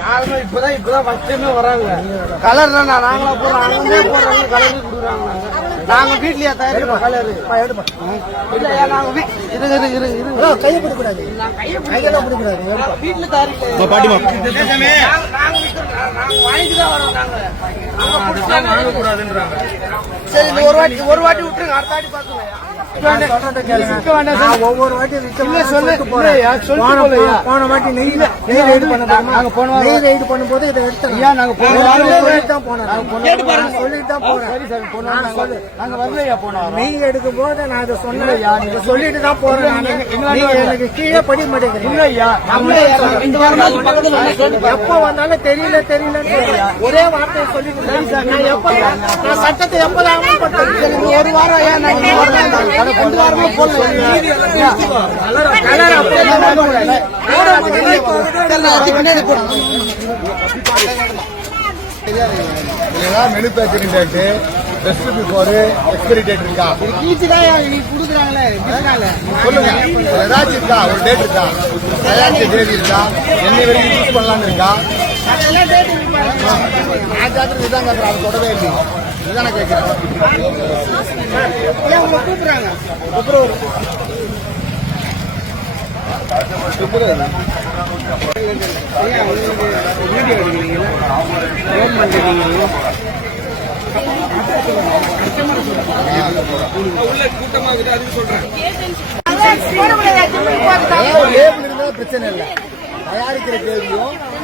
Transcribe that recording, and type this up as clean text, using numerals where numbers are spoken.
யாருமே இப்பதான் ஃபர்ஸ்ட் டைமே வராங்க. கலர் தான் நாங்களா போடுறோம், அங்கே போடுறாங்க, கலர் கொடுக்குறாங்க. நாங்க வீட்லயே தயாரிப்போம் கலர். இல்லையா நாங்க கையை பிடிக்கூடாது, கையெல்லாம் பிடிக்கூடாது, வீட்டுல தயாரிப்போம். பாட்டிமா நாங்க வாங்கிட்டு தான் வரோம். நாங்க வாங்கக்கூடாதுன்றாங்க. சரி ஒரு வாட்டி விட்டுருங்க, அடுத்த வாட்டி பாத்துக்கலாம். ஒவ்வொரு வாட்டி போன வாட்டி நெய் ரைடு பண்ணும்போது இதை எடுத்தோம். நெய் எடுக்கும் போது நான் இதை சொன்னேன், சொல்லிட்டு தான் போறேன். எனக்கு கீழே படி மாட்டேங்கிறேன். எப்ப வந்தாலும் தெரியல ஒரே வார்த்தையை சொல்லி சட்டத்தை எப்பதான் அமல்படுத்துறேன். ஒரு வாரம் கொண்டு வரமா manufacturing date, best before, expiry date இருக்கா சொல்லுங்க. ஏதாச்சும் இருக்கா? ஒரு டேட் இருக்கா? தயாரிச்ச டேட் இருக்கா? என்ன வரைக்கும் யூஸ் பண்ணலான்னு இருக்கா? நான் ஜாத்திரம் இதான் கேட்கறேன், அது தொடவே இல்லை. இதுதானே கேட்கிறேன். கூப்பிடுறாங்க. வீடியோ எடுக்கிறீங்களா? ஃபோன் பண்றீங்களா? பிரச்சனை இல்லை, தயாரிக்கிற கேள்வியும்